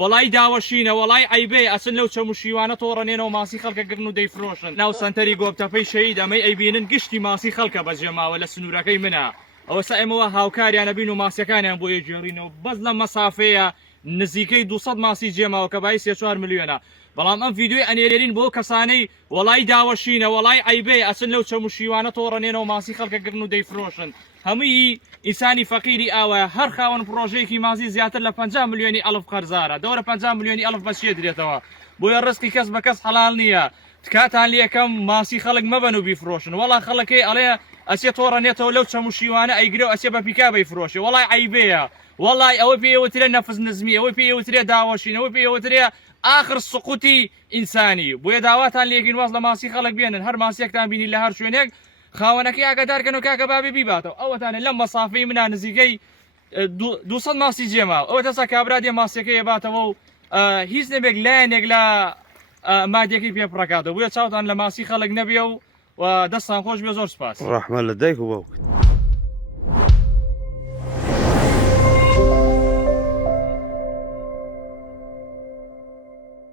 وڵای داوەشینە وڵای عیبێ ئەچن لەو چەموشیوانە تۆڕەنێنەوە ماسی خەڵکە گرن و دەیفرۆشن ناو سنتەری گۆبتەپەی شەهید ئەمەی ئەیبینن گشتی ماسی خەڵکە بەجێماوە لە سنوورەکەی منە ئەوەسا ئێمەوە هاوکاریانە بین و ماسیەکانیان بۆ یەگوێڕینەوە بەس لە مەسافەیە نزیکەی 200 ماسی جێماوە کە بای 3-4 ملیۆنە بەڵام ئەم ڤیدیۆی ئەنێرێنین بۆ کەسانەی وڵای داوەشینە وڵای عیبێ ئەچن لەو چەموشیوانە تۆڕەنێنەوە ماسی خەڵکە گرن و دەیفرۆشن هەمووی ئینسانی فەقیری ئاوە هەر خاوەن پرۆژەیەکی مازی زیاتر لە 50 ملیۆنی ئەلف قەرزارە دەورە 50 ملیۆنی ئەلف بەچێ درێتەوە بۆیە ڕسکی کەس بە کەس حەڵال نییە تکاتان لێ یەکەم ماسی خەڵک مەبەن و بیفرۆشن وەڵا خەڵکەی ئەڵێ ئەچێ تۆڕەنێتەوە لەو چەموشیوانە ئەیگرێ و ئەچێ بە پیکا بەیفرۆشێ وڵای عیبەیە وڵای ئەوە پێوترێ نەفز نزمی ئەوە پێوترێ داوەشین ئەوە پێوترێ آخر سقوتی ئینسانی بۆیە داواتان لێگین واز لە ماسی خەڵک بێنن هەر ماسیەکتان بینی لە هەر شوێنێک خاوەنەکەی ئاگادارکەن و کاکە بابێ بیباتەوە ئەوەتانە لەم مەسافەی منە نزیکەی 200 ماسی جێماوە ئەوە دەسا کابرا دێ ماسیەکەی باتەوە و هیچ نەبێک لایەنێک لە مادیەکەی پێپڕکاتەوە بۆیە چاوتان لە ماسی خەڵک نەبێ و دەستان خۆش بێ زۆر سپاس ڕەحمە لە دایک و باوکت